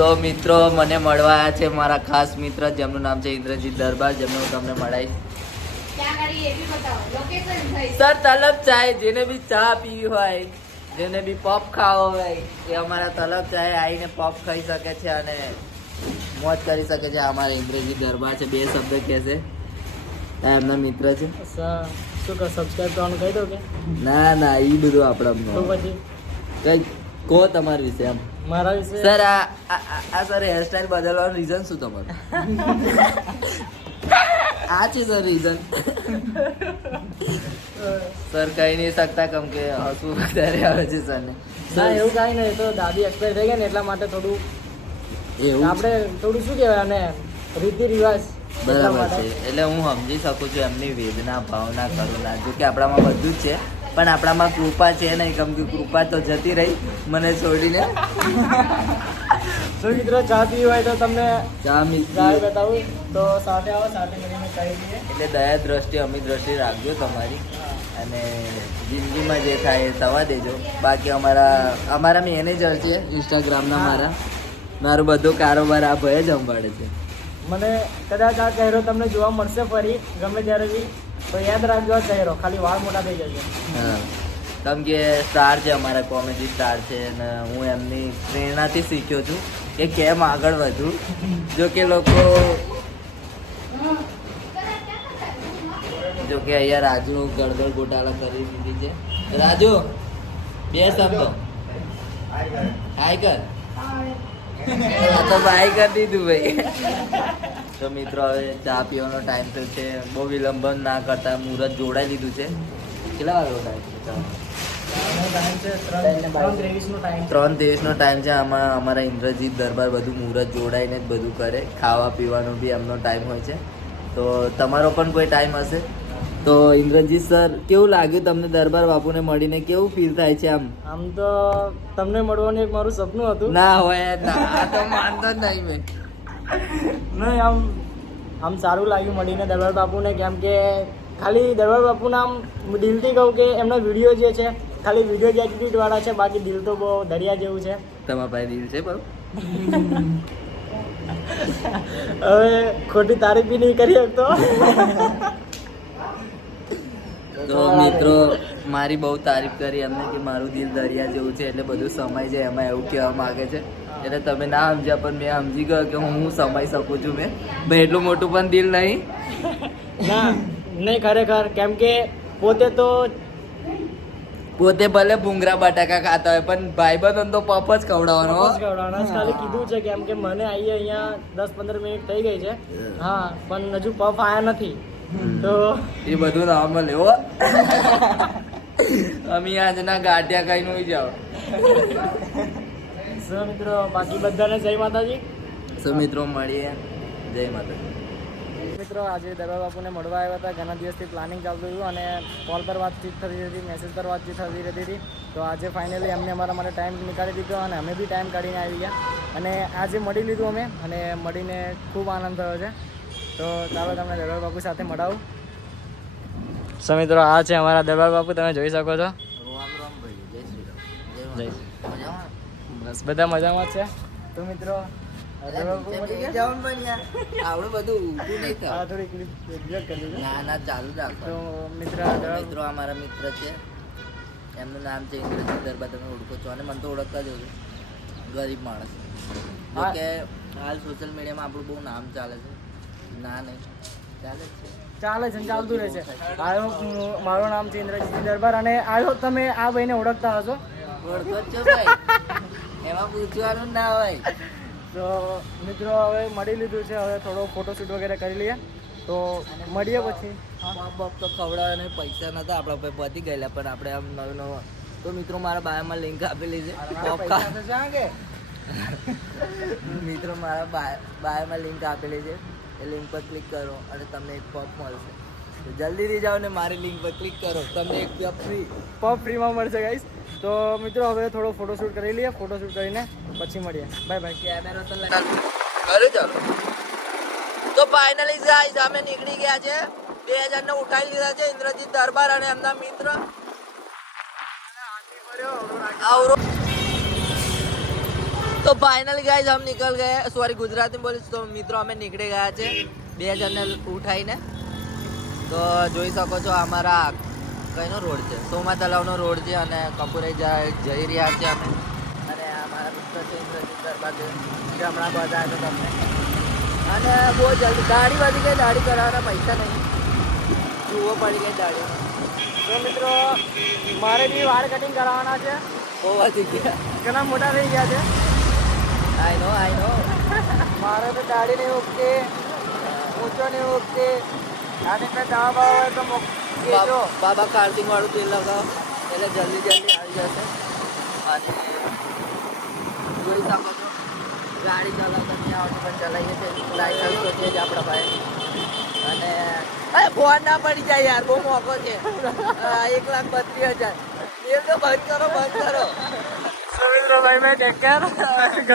તો મિત્રો મને મળવા આવ્યા છે મારા ખાસ મિત્ર જેમનું નામ છે ઇન્દ્રજીત દરબાર, જેમને હું તમને મળાઈશ. સર તલબ ચાય, જેને બી ચા પીવી હોય, જેને બી પફ ખાવો હોય એ અમારા તલબ ચાય આવીને પફ ખાઈ શકે છે અને મોજ કરી શકે છે. અમારા ઇન્દ્રજીત દરબાર છે, બે શબ્દ કહેશે. આ એમના મિત્ર છે. શું કર સબસ્ક્રાઇબ કરવાનું કહી દો કે ના ના એ બધું આપણે તો પછી કઈ કહો તમારા વિશે એમ. મારા વિશે સર આ સર હેરસ્ટાઈલ બદલવાનું રીઝન શું તમારું? આ છે સર રીઝન. સર કહી નહીં શકતા કેમ કે હસવું વધારે આવે છે સર ને. ના એવું કાંઈ નહીં, તો દાદી એક્સપાયર થઈ ગયા ને એટલા માટે થોડું એવું આપણે થોડું શું કહેવાય અને રીતિ રિવાજ બરાબર છે. એટલે હું સમજી શકું છું એમની વેદના, ભાવના, કરુણા. જો કે આપણામાં બધું જ છે પણ આપણામાં કૃપા છે નહીં, કેમ કે કૃપા તો જતી રહી મને છોડીને. તો મિત્રો ચા પીવી હોય તો તમને ચા ચાય બતાવું તો સાથે આવો, સાથે મળીને ચાય પીએ. એટલે દયા દ્રષ્ટિ, અમી દ્રષ્ટિ રાખજો તમારી અને જિંદગીમાં જે થાય એ થવા દેજો. બાકી અમારા મેનેજર છે ઇન્સ્ટાગ્રામના, મારો બધો કારોબાર આ ભય જ સંભાળે છે. મને કદાચ આ ચહેરો તમને જોવા મળશે ફરી ગમે ત્યારે બી, તો યાદ રાખજો આ ચહેરો, ખાલી વાળ મોટા થઈ જશે. હા, કેમ કે સ્ટાર છે, અમારા કોમેડી સ્ટાર છે અને હું એમની પ્રેરણાથી શીખ્યો છું કે કેમ આગળ વધવું. જો કે લોકો જો કે અહીંયા રાજુ ગડબડ ગોટાળા કરી દીધી છે. રાજુ બે શબ્દો હાય કર. તો બાય કરી દીધું ભાઈ. તો મિત્રો હવે ચા પીવાનો ટાઈમ થયો છે, બહુ વિલંબ ના કરતા મુહૂર્ત જોડાઈ લીધું છે. કેટલા વાગ્યાનો ટાઈમ છે? 3:23 નો ટાઈમ છે. આમાં અમારા ઇન્દ્રજીત દરબાર બધું મુહૂર્ત જોડાઈને જ બધું કરે. ખાવા પીવાનો બી એમનો ટાઈમ હોય છે. તો તમારો પણ કોઈ ટાઈમ હશે. તો ઇન્દ્રજીત સર, કેવું લાગ્યું તમને દરબાર બાપુને મળીને? કેવું ફીલ થાય છે? આમ તો તમને મળવાનું એક મારું સપનું હતું. ના હોય ના, આ તો માનતો જ નહીં મેં. નહીં, આમ સારું લાગ્યું મળીને દરબાર બાપુને, કેમ કે ખાલી દરબાર બાપુના આમ દિલથી કહું કે એમના વિડીયો જે છે ખાલી વિડીયો જ એટીટ્યુડ વાળા છે, બાકી દિલ તો બહુ દરિયા જેવું છે. તમારા પાસે દિલ છે બરોબર. હવે ખોટી તારીફ બી નહીં કરી શકતો. તો મિત્રો મારી બહુ તારીફ કરી એમને કે મારું દિલ દરિયા જેવું છે, એટલે બધું સમાય છે એમાં, એવું કહેવા માંગે છે. એટલે તમે ના સમજ્યા પણ મેં સમજી ગયો કે હું સમાઈ શકું છું. મેં ભાઈ એટલું મોટું પણ દિલ નહીં. ના નહીં, ખરેખર, કેમ કે પોતે ભલે ભૂંગરા બટાકા ખાતા હોય પણ ભાઈબંધો તો પપ જ ખવડાવવાનો. ખાલી કીધું છે કેમ કે મને અહીંયા 10-15 મિનિટ થઈ ગઈ છે. હા, પણ હજુ પફ આયા નથી. તો એ બધું નોર્મલ એવો. અમે આજના ગાંઠિયા ખાઈને હોઈ જાઓ. સો મિત્રો, બાકી બધાને જય માતાજી. સો મિત્રો મળીએ, જય માતાજી. મિત્રો આજે દરબાર બાપુને મળવા આવ્યા હતા. ઘણા દિવસથી પ્લાનિંગ ચાલતું હતું અને કોલ પર વાતચીત થતી હતી, મેસેજ પર વાતચીત થતી રહેતી હતી. તો આજે ફાઇનલી અમને અમારા માટે ટાઈમ નીકાળી દીધો અને અમે બી ટાઈમ કાઢીને આવી ગયા અને આજે મળી લીધું અમે, અને મળીને ખૂબ આનંદ થયો છે. તો ચાલો તમને દરબાર બાપુ સાથે મળાવું. સો મિત્રો, આ છે અમારા દરબાર બાપુ, તમે જોઈ શકો છો. બસ બધા મજામાં જ છે. તો મિત્રો આવડું બધું ઊભું નહીં થાય. થોડી ક્લિપ એડજસ્ટ કરી દીધું. ના ચાલુ રાખો. તો મિત્રો અમારા મિત્ર છે, એમનું નામ છે ઇન્દ્રજીત દરબાર. તમે ઓળખો છો અને મને તો ઓળખતા જ હશો. ગરીબ માણસ. જો કે હાલ સોશિયલ મીડિયામાં આપણું બહુ નામ ચાલે છે. ના નહીં, ચાલે છે, ચાલતું રહે છે. મારું નામ છે ઇન્દ્રજીત દરબાર અને આયો તમે આ ભાઈને ઓળખતા હશો. ઓળખો જ છો ભાઈ, એમાં પૂછવાનું ના હોય. તો મિત્રો હવે મળી લીધું છે, હવે થોડો ફોટોશૂટ વગેરે કરી લઈએ. તો મળીએ પછી. બાપ તો ખવડાવે નહીં, પૈસા નતા આપણા પાસે પતી ગયેલા, પણ આપણે આમ નવું. તો મિત્રો મારા બાયોમાં લિંક આપેલી છે. મિત્રો મારા બાયોમાં લિંક આપેલી છે, એ લિંક પર ક્લિક કરો અને તમને એક પફ મળશે. તો જલ્દીથી જાઓ ને મારી લિંક પર ક્લિક કરો, તમને એક પફ ફ્રીમાં મળશે ગાઈસ. તો મિત્રો હવે થોડો ફોટોશૂટ કરી લઈએ, ફોટોશૂટ કરીને પછી મળીએ. Bye bye. કેમેરો તો ઘરે ચાલો. તો ફાઇનલી ગાઈસ અમે નીકળી ગયા છે. 2000 ને ઉઠાવી લીધા છે ઇન્દ્રજીત દરબાર અને એમના મિત્ર. तो फाइनली गाइस हम निकल गए सॉरी गुजराती में बोलीશ तो મિત્રો અમે નીકળી ગયા છે 2 જણને ઉઠાઈને તો જોઈ શકો છો અમારા કઈનો રોડ છે સોમા તલાવનો રોડ છે અને કપૂરે જઈ રહ્યા છે અમે અને અમારા મિત્ર છે ઇન્દ્રજીત દરબાર જે હમણાં બધા છે તમને અને બહુ જલ્દી દાઢી વધી ગઈ દાઢી કરાવવાના પૈસા નહીં જુઓ પડી ગઈ દાઢી તો મિત્રો મારે બી વાળ કટિંગ કરાવવાના છે બહુ વધી ગયા ઘણા મોટા થઈ ગયા છે આઈ નો મારે તો દાઢી નહીં ઉગતી ઊંચો નહીં ઉગતી અને મેં દાવા હોય તો કહેજો બાબા કાર્તિક વાળું તેલ લગાવો એટલે જલ્દી આવી જશે અને જોઈ શકો છો ગાડી ચલાવતા નહીં આવતી પણ ચલાવીએ છીએ લાઇસન્સ તો છે જ આપણા ભાઈ અને ફોન ના પડી જાય યાર બહુ મોંઘો છે 1,32,000 તેલ તો બંધ કરો સુરેન્દ્રભાઈ મેં ટેક કેર